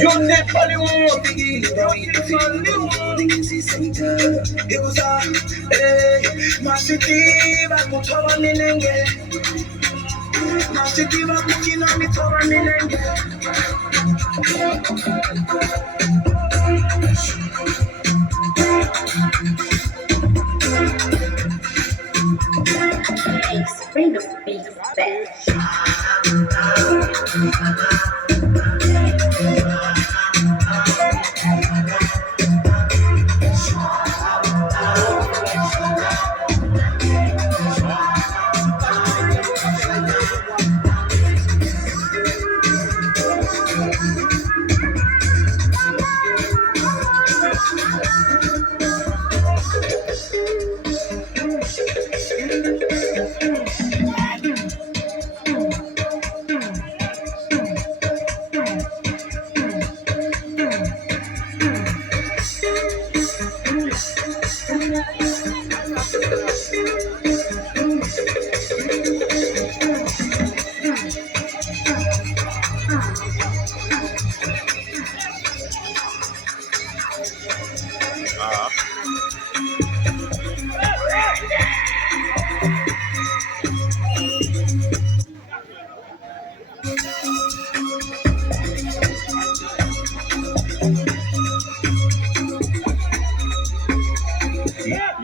Yo n'es pas les mots. Bring the beat back.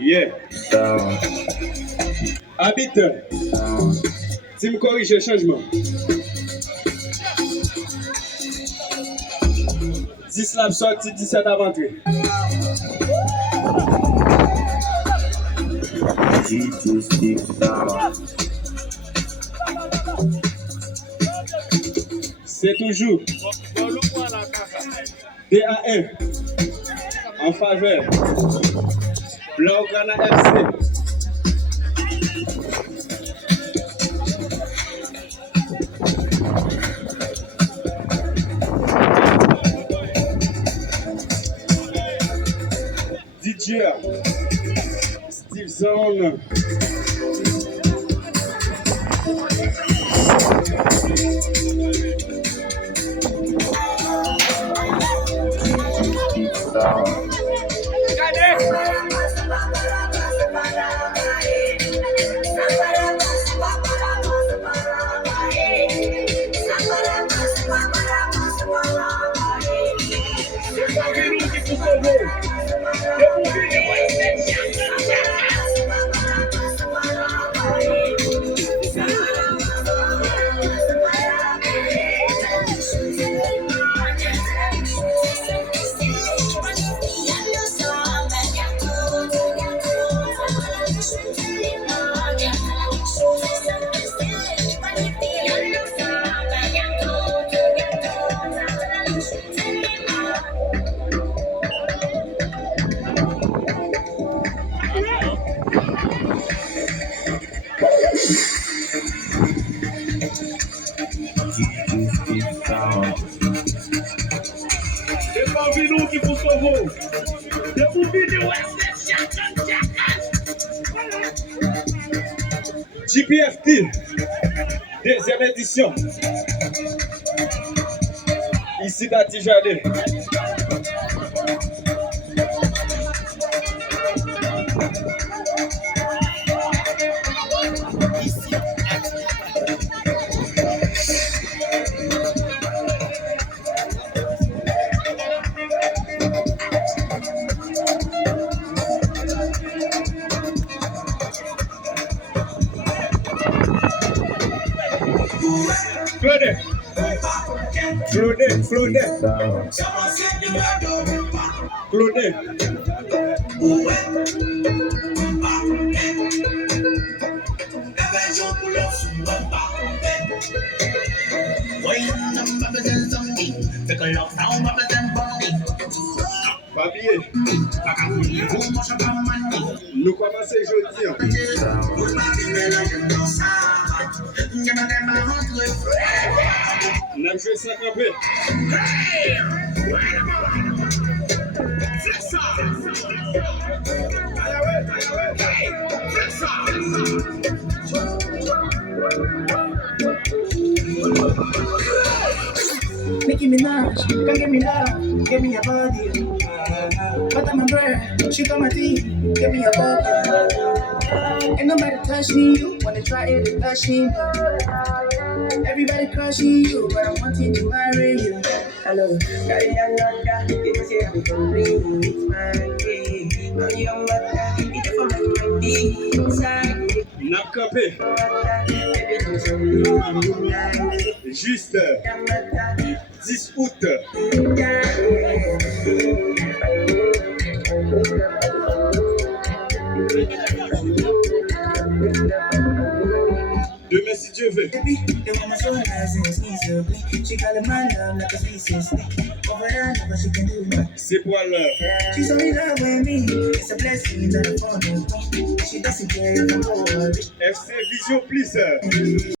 Yeah. Habite. Si me corrige le changement. 10 laps sorti, 17 à rentrer. C'est toujours DA1 en faveur Blaugrana FC. DJ Steve Zone. GPFT, deuxième édition. Ici Dati Jardin. Claude. Papier. Nous commençons aujourd'hui. On a joué ça un peu. Nicki Minaj, come give me love, give me your body. But I'm a bird, she got my teeth, give me a bubble. Ain't nobody touching you, wanna try it, they touching me. Everybody crushing you, but I'm wanting to marry you. Hello, carry a lot, it's here, we can bring it's my day. No, you're not, it's for my day. Inside, Nakapé. baby, do something nice. Juste 10 août. Demain, si Dieu veut. Baby, the woman so nice and easily. She call a man love like a sweet sister. Over there, but she can do it. C'est pour l'heure. She's so in love with me. It's a blessing that I found me. She doesn't care if I'm poor. FC Vision Plus.